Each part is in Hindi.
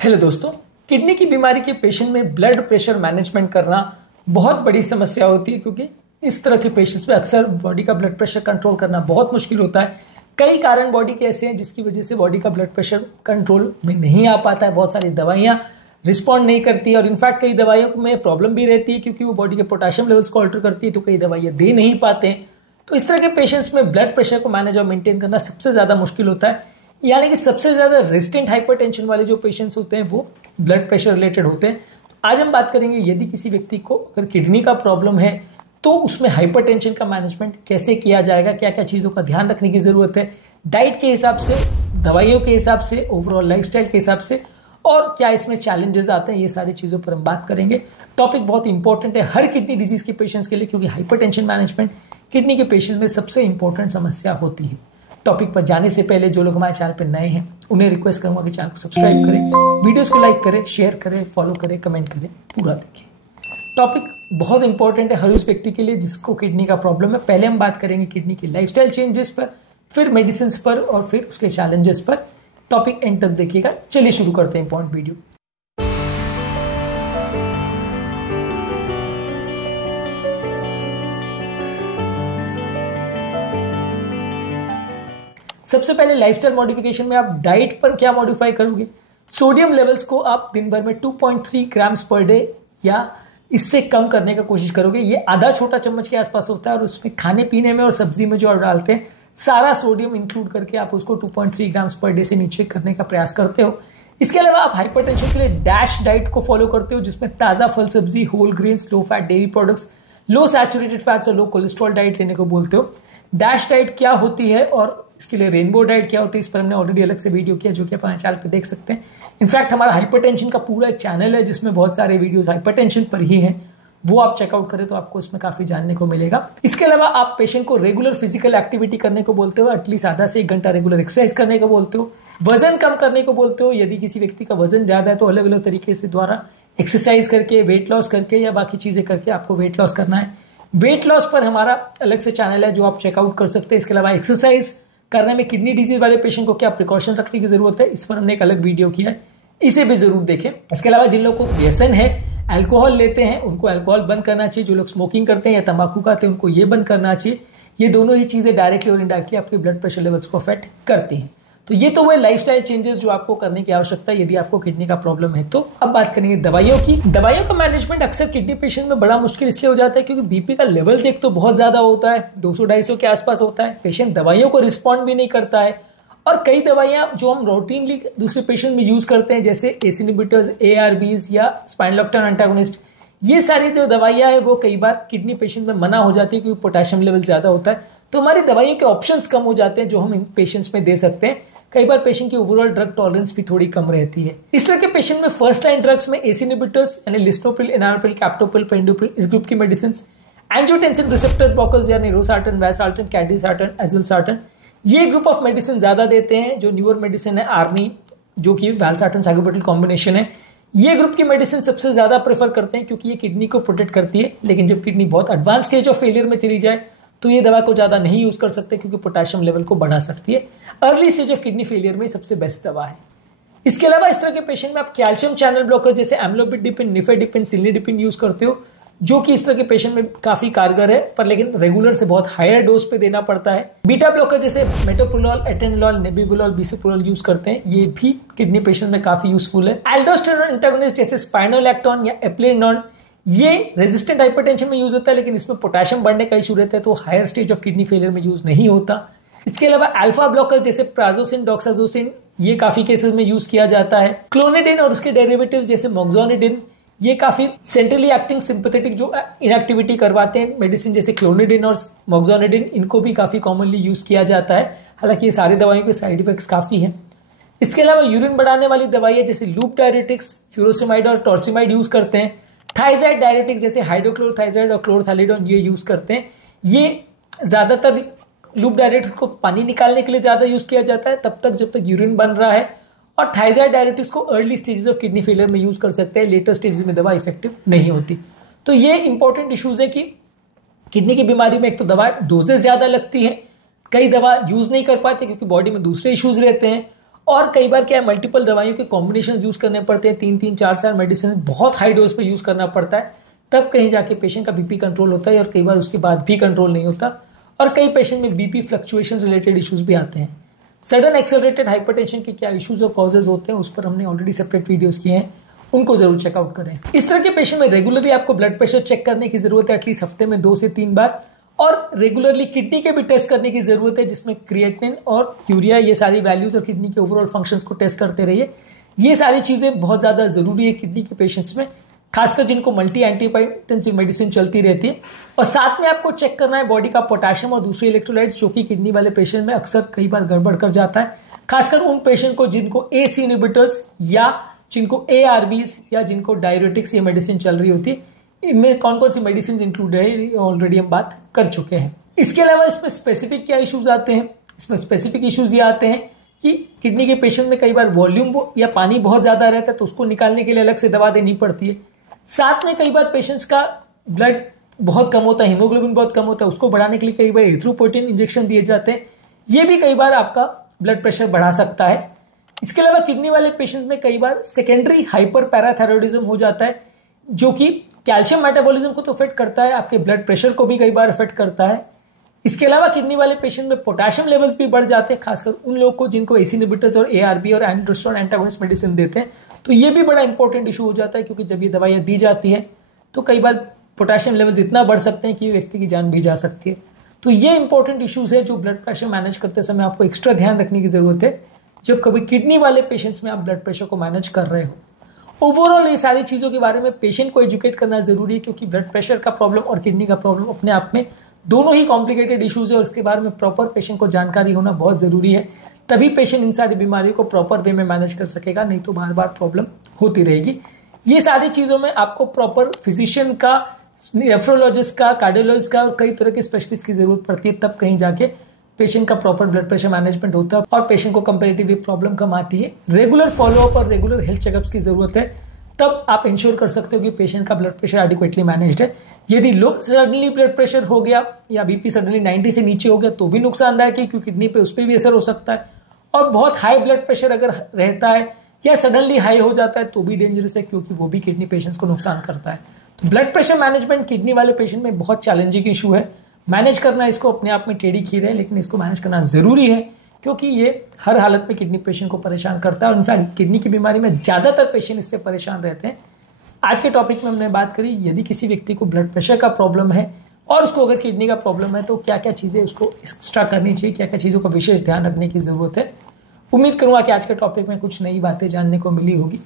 हेलो दोस्तों, किडनी की बीमारी के पेशेंट में ब्लड प्रेशर मैनेजमेंट करना बहुत बड़ी समस्या होती है क्योंकि इस तरह के पेशेंट्स में अक्सर बॉडी का ब्लड प्रेशर कंट्रोल करना बहुत मुश्किल होता है। कई कारण बॉडी के ऐसे हैं जिसकी वजह से बॉडी का ब्लड प्रेशर कंट्रोल में नहीं आ पाता है। बहुत सारी दवाइयाँ रिस्पॉन्ड नहीं करती है और इनफैक्ट कई दवाइयों में प्रॉब्लम भी रहती है क्योंकि वो बॉडी के पोटेशियम लेवल्स को अल्टर करती है, तो कई दवाइयाँ दे नहीं पाते हैं। तो इस तरह के पेशेंट्स में ब्लड प्रेशर को मैनेज और मेंटेन करना सबसे ज़्यादा मुश्किल होता है। यानी कि सबसे ज़्यादा रेजिस्टेंट हाइपरटेंशन वाले जो पेशेंट्स होते हैं वो ब्लड प्रेशर रिलेटेड होते हैं। आज हम बात करेंगे यदि किसी व्यक्ति को अगर किडनी का प्रॉब्लम है तो उसमें हाइपरटेंशन का मैनेजमेंट कैसे किया जाएगा, क्या क्या चीज़ों का ध्यान रखने की ज़रूरत है डाइट के हिसाब से, दवाइयों के हिसाब से, ओवरऑल लाइफस्टाइल के हिसाब से, और क्या इसमें चैलेंजेस आते हैं, ये सारी चीज़ों पर हम बात करेंगे। टॉपिक बहुत इंपॉर्टेंट है हर किडनी डिजीज़ के पेशेंट्स के लिए क्योंकि हाइपरटेंशन मैनेजमेंट किडनी के पेशेंट्स में सबसे इंपॉर्टेंट समस्या होती है। टॉपिक पर जाने से पहले जो लोग हमारे चैनल पर नए हैं उन्हें रिक्वेस्ट करूंगा कि चैनल को सब्सक्राइब करें, वीडियोस को लाइक करें, शेयर करें, फॉलो करें, कमेंट करें, पूरा देखें। टॉपिक बहुत इंपॉर्टेंट है हर उस व्यक्ति के लिए जिसको किडनी का प्रॉब्लम है। पहले हम बात करेंगे किडनी के लाइफस्टाइल चेंजेस पर, फिर मेडिसिन पर और फिर उसके चैलेंजेस पर। टॉपिक एंड तक देखिएगा। चलिए शुरू करते हैं इंपॉर्टेंट वीडियो। सबसे पहले लाइफस्टाइल मॉडिफिकेशन में आप डाइट पर क्या मॉडिफाई करोगे। सोडियम लेवल्स को आप दिन भर में 2.3 ग्राम्स पर डे या इससे कम करने का कोशिश करोगे। ये आधा छोटा चम्मच के आसपास होता है और उसमें खाने पीने में और सब्जी में जो आप डालते हैं सारा सोडियम इंक्लूड करके आप उसको 2.3 ग्राम्स पर डे से नीचे करने का प्रयास करते हो। इसके अलावा आप हाइपरटेंशन के लिए डैश डाइट को फॉलो करते हो जिसमें ताज़ा फल सब्जी, whole grains, low fat dairy products, low saturated fats और लो कोलेस्ट्रॉल डाइट लेने को बोलते हो। डैश डाइट क्या होती है और इसके लिए रेनबो डाइट क्या होती है, इस पर हमने ऑलरेडी अलग से वीडियो किया जो कि आप हमारे चैनल पे देख सकते हैं। इनफैक्ट हमारा हाइपरटेंशन का पूरा एक चैनल है जिसमें बहुत सारे वीडियोस हाइपरटेंशन पर ही हैं, वो आप चेकआउट करें तो आपको इसमें काफ़ी जानने को मिलेगा। इसके अलावा आप पेशेंट को रेगुलर फिजिकल एक्टिविटी करने को बोलते हो, एटलीस्ट आधा से 1 घंटा रेगुलर एक्सरसाइज करने को बोलते हो, वजन कम करने को बोलते हो। यदि किसी व्यक्ति का वजन ज़्यादा है तो अलग अलग तरीके से द्वारा एक्सरसाइज करके, वेट लॉस करके या बाकी चीज़ें करके आपको वेट लॉस करना है। वेट लॉस पर हमारा अलग से चैनल है जो आप चेकआउट कर सकते हैं। इसके अलावा एक्सरसाइज करने में किडनी डिजीज वाले पेशेंट को क्या प्रिकॉशन रखने की जरूरत है, इस पर हमने एक अलग वीडियो किया है, इसे भी जरूर देखें। इसके अलावा जिन लोगों को व्यसन है, अल्कोहल लेते हैं, उनको अल्कोहल बंद करना चाहिए। जो लोग स्मोकिंग करते हैं या तंबाकू खाते हैं उनको ये बंद करना चाहिए। ये दोनों ही चीज़ें डायरेक्टली और इनडायरेक्टली आपके ब्लड प्रेशर लेवल्स को अफेक्ट करती हैं। तो ये तो वो लाइफस्टाइल चेंजेस जो आपको करने की आवश्यकता है यदि आपको किडनी का प्रॉब्लम है। तो अब बात करेंगे दवाइयों की। दवाइयों का मैनेजमेंट अक्सर किडनी पेशेंट में बड़ा मुश्किल इसलिए हो जाता है क्योंकि बीपी का लेवल एक तो बहुत ज्यादा होता है, 200-250 के आसपास होता है। पेशेंट दवाइयों को रिस्पॉन्ड भी नहीं करता है और कई दवाइयां जो हम रूटीनली दूसरे पेशेंट में यूज करते हैं जैसे एस इनहिबिटर्स, ARBs या स्पाइनोलेक्टिन एंटागोनिस्ट, ये सारी जो दवाइयां हैं वो कई बार किडनी पेशेंट में मना हो जाती है क्योंकि पोटेशियम लेवल ज्यादा होता है। तो हमारी दवाइयों के ऑप्शंस कम हो जाते हैं जो हम इन पेशेंट्स में दे सकते हैं। कई बार पेशेंट की ओवरऑल ड्रग टॉलरेंस भी थोड़ी कम रहती है। इस तरह के पेशेंट में फर्स्ट लाइन ड्रग्स में एस इनहिबिटर्स यानी लिस्टोप्रिल, एनारोप्रिल, कैप्टोप्रिल, पेंडोप्रिल, इस ग्रुप की मेडिसिन, एंजियोटेंसिन रिसेप्टर ब्लॉकर्स यानी रोसार्टन, वैसाल्टन, कैंडिसार्टन, एजिलसार्टन, ये ग्रुप ऑफ मेडिसिन ज्यादा देते हैं। जो न्यूअर मेडिसिन है आर्नी जो कि वैल्सार्टन साइक्लोपेंटिल कॉम्बिनेशन है, ये ग्रुप की मेडिसिन सबसे ज्यादा प्रेफर करते हैं क्योंकि ये किडनी को प्रोटेक्ट करती है। लेकिन जब किडनी बहुत एडवांस स्टेज ऑफ फेलियर में चली जाए तो ये दवा को ज़्यादा नहीं यूज़ कर सकते क्योंकि पोटेशियम लेवल को बढ़ा सकती है। Early stage of kidney failure में सबसे बेस्ट दवा है। इसके अलावा इस तरह के पेशेंट में आप कैल्शियम चैनल ब्लॉकर जैसे एम्लोपिडिपिन, निफेडिपिन, सिल्निडिपिन यूज़ करते हो जो कि इस तरह के पेशेंट में काफ़ी कारगर है, पर लेकिन रेगुलर से बहुत हायर डोज पे देना पड़ता है। बीटा ब्लॉकर जैसे मेटोप्रोलोल, एटेनोलोल, नेबिविलोल, बिसोप्रोलोल यूज़ करते हैं, ये भी किडनी पेशेंट में काफ़ी यूजफुल है। एल्डोस्टेरोन एंटागोनिस्ट जैसे स्पाइनोलैक्टोन या एप्लेनोन, ये रेजिस्टेंट हाइपरटेंशन में यूज होता है लेकिन इसमें पोटेशियम बढ़ने का इशू रहता है तो higher stage of kidney failure में यूज नहीं होता। इसके अलावा अल्फा ब्लॉकर्स जैसे प्राजोसिन, डॉक्साजोसिन, ये काफी केसेस में यूज किया जाता है। क्लोनिडिन और उसके डेरिवेटिव्स जैसे मोक्सोनिडिन, ये काफी सेंट्रली एक्टिंग सिंपैथेटिक जो इनएक्टिविटी करवाते हैं मेडिसिन जैसे क्लोनिडिन और मोक्सोनिडिन, इनको भी काफी कॉमनली यूज किया जाता है। हालांकि ये सारी दवाइयों के साइड इफेक्ट्स काफी हैं। इसके अलावा यूरिन बढ़ाने वाली दवाइयां जैसे लूप डायरेटिक्स, फ्यूरोसिमाइड और टॉर्सिमाइड यूज करते हैं। थाइजाइड डायरेटिक्स जैसे हाइड्रोक्लोरोथाइजाइड और क्लोरोथैलिडोन ये यूज करते हैं। ये ज्यादातर लूप डायरेटिक्स को पानी निकालने के लिए ज्यादा यूज किया जाता है तब तक जब तक यूरिन बन रहा है, और थाइजाइड डायरेटिक्स को early stages of kidney failure में यूज कर सकते हैं, लेटर स्टेजेस में दवा इफेक्टिव नहीं होती। तो ये इंपॉर्टेंट इश्यूज है कि किडनी की बीमारी में एक तो दवा डोजेस ज्यादा लगती है, कई दवा यूज नहीं कर पाते क्योंकि बॉडी में दूसरे इश्यूज रहते हैं, और कई बार क्या है, मल्टीपल दवाइयों के कॉम्बिनेशन यूज करने पड़ते हैं, 3-3 4-4 मेडिसिन बहुत हाई डोज पे यूज करना पड़ता है, तब कहीं जाके पेशेंट का बीपी कंट्रोल होता है और कई बार उसके बाद भी कंट्रोल नहीं होता और कई पेशेंट में बीपी फ्लक्चुएशन रिलेटेड इश्यूज भी आते हैं। सडन एक्सेलरेटेड हाइपरटेंशन के क्या इश्यूज और कॉजेज होते हैं उस पर हमने ऑलरेडी सेपरेट वीडियोस किए हैं, उनको जरूर चेकआउट करें। इस तरह के पेशेंट में रेगुलरली आपको ब्लड प्रेशर चेक करने की जरूरत है, एटलीस्ट हफ्ते में 2 से 3 बार, और रेगुलरली किडनी के भी टेस्ट करने की जरूरत है, जिसमें क्रिएटिनिन और यूरिया ये सारी वैल्यूज और किडनी के ओवरऑल फंक्शंस को टेस्ट करते रहिए। ये सारी चीजें बहुत ज्यादा जरूरी है किडनी के पेशेंट्स में, खासकर जिनको मल्टी एंटीहाइपरटेंसिव मेडिसिन चलती रहती है। और साथ में आपको चेक करना है बॉडी का पोटेशियम और दूसरे इलेक्ट्रोलाइट्स, जो कि किडनी वाले पेशेंट में अक्सर कई बार गड़बड़ कर जाता है, खासकर उन पेशेंट को जिनको एसी इनहिबिटर्स या जिनको एआरबीज या जिनको डायरेटिक्स ये मेडिसिन चल रही होती है। इनमें कौन कौन सी मेडिसिन इंक्लूड है ऑलरेडी हम बात कर चुके हैं। इसके अलावा इसमें स्पेसिफिक क्या इश्यूज आते हैं, इसमें स्पेसिफिक इश्यूज ये आते हैं कि किडनी के पेशेंट में कई बार वॉल्यूम या पानी बहुत ज्यादा रहता है तो उसको निकालने के लिए अलग से दवा देनी पड़ती है। साथ में कई बार पेशेंट्स का ब्लड बहुत कम होता है, हीमोग्लोबिन बहुत कम होता है, उसको बढ़ाने के लिए कई बार एरिथ्रोपोएटिन इंजेक्शन दिए जाते हैं, ये भी कई बार आपका ब्लड प्रेशर बढ़ा सकता है। इसके अलावा किडनी वाले पेशेंट्स में कई बार सेकेंडरी हाइपर पैराथायरॉयडिज्म हो जाता है, जो कि कैल्शियम मेटाबॉलिज्म को तो अफेक्ट करता है, आपके ब्लड प्रेशर को भी कई बार अफेक्ट करता है। इसके अलावा किडनी वाले पेशेंट में पोटेशियम लेवल्स भी बढ़ जाते हैं, खासकर उन लोगों को जिनको एसी इनहिबिटर्स और एआरबी और एल्डोस्टेरोन एंटागोनिस्ट मेडिसिन देते हैं, तो ये भी बड़ा इंपॉर्टेंट इशू हो जाता है, क्योंकि जब ये दवाइयाँ दी जाती है तो कई बार पोटेशियम लेवल्स इतना बढ़ सकते हैं कि व्यक्ति की जान भी जा सकती है। तो ये इंपॉर्टेंट इशूज है जो ब्लड प्रेशर मैनेज करते समय आपको एक्स्ट्रा ध्यान रखने की जरूरत है, जब कभी किडनी वाले पेशेंट्स में आप ब्लड प्रेशर को मैनेज कर रहे हो। ओवरऑल ये सारी चीज़ों के बारे में पेशेंट को एजुकेट करना जरूरी है, क्योंकि ब्लड प्रेशर का प्रॉब्लम और किडनी का प्रॉब्लम अपने आप में दोनों ही कॉम्प्लिकेटेड इश्यूज है और उसके बारे में प्रॉपर पेशेंट को जानकारी होना बहुत जरूरी है, तभी पेशेंट इन सारी बीमारियों को प्रॉपर वे में मैनेज कर सकेगा, नहीं तो बार बार प्रॉब्लम होती रहेगी। ये सारी चीज़ों में आपको प्रॉपर फिजिशियन का, नेफ्रोलॉजिस्ट का, कार्डियोलॉजिस्ट का और कई तरह के स्पेशलिस्ट की जरूरत पड़ती है, तब कहीं जाके पेशेंट का प्रॉपर ब्लड प्रेशर मैनेजमेंट होता है और पेशेंट को कंपैरेटिवली प्रॉब्लम कम आती है। रेगुलर फॉलोअप और रेगुलर हेल्थ चेकअप्स की जरूरत है, तब आप इंश्योर कर सकते हो कि पेशेंट का ब्लड प्रेशर एडिक्वेटली मैनेज्ड है। यदि लो सडनली ब्लड प्रेशर हो गया या बीपी सडनली 90 से नीचे हो गया तो भी नुकसानदायक है, क्योंकि किडनी पे उस पर भी असर हो सकता है। और बहुत हाई ब्लड प्रेशर अगर रहता है या सडनली हाई हो जाता है तो भी डेंजरस है, क्योंकि वो भी किडनी पेशेंट्स को नुकसान करता है। तो ब्लड प्रेशर मैनेजमेंट किडनी वाले पेशेंट में बहुत चैलेंजिंग इशू है। मैनेज करना इसको अपने आप में टेढ़ी खीर है, लेकिन इसको मैनेज करना जरूरी है, क्योंकि ये हर हालत में किडनी पेशेंट को परेशान करता है और इनफैक्ट किडनी की बीमारी में ज़्यादातर पेशेंट इससे परेशान रहते हैं। आज के टॉपिक में हमने बात करी, यदि किसी व्यक्ति को ब्लड प्रेशर का प्रॉब्लम है और उसको अगर किडनी का प्रॉब्लम है तो क्या क्या चीज़ें उसको एक्स्ट्रा करनी चाहिए, क्या क्या चीज़ों का विशेष ध्यान रखने की ज़रूरत है। उम्मीद करूँगा कि आज के टॉपिक में कुछ नई बातें जानने को मिली होगी।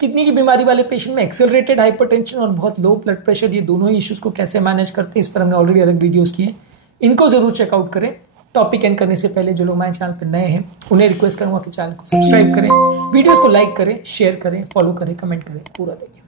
किडनी की बीमारी वाले पेशेंट में एक्सेलरेटेड हाइपरटेंशन और बहुत लो ब्लड प्रेशर, ये दोनों ही इश्यूज़ को कैसे मैनेज करते हैं, इस पर हमने ऑलरेडी अलग वीडियोज़ किए, इनको जरूर चेकआउट करें। टॉपिक एंड करने से पहले जो लोग हमारे चैनल पर नए हैं उन्हें रिक्वेस्ट करूंगा कि चैनल को सब्सक्राइब करें, वीडियोस को लाइक करें, शेयर करें, फॉलो करें, कमेंट करें, पूरा देखें।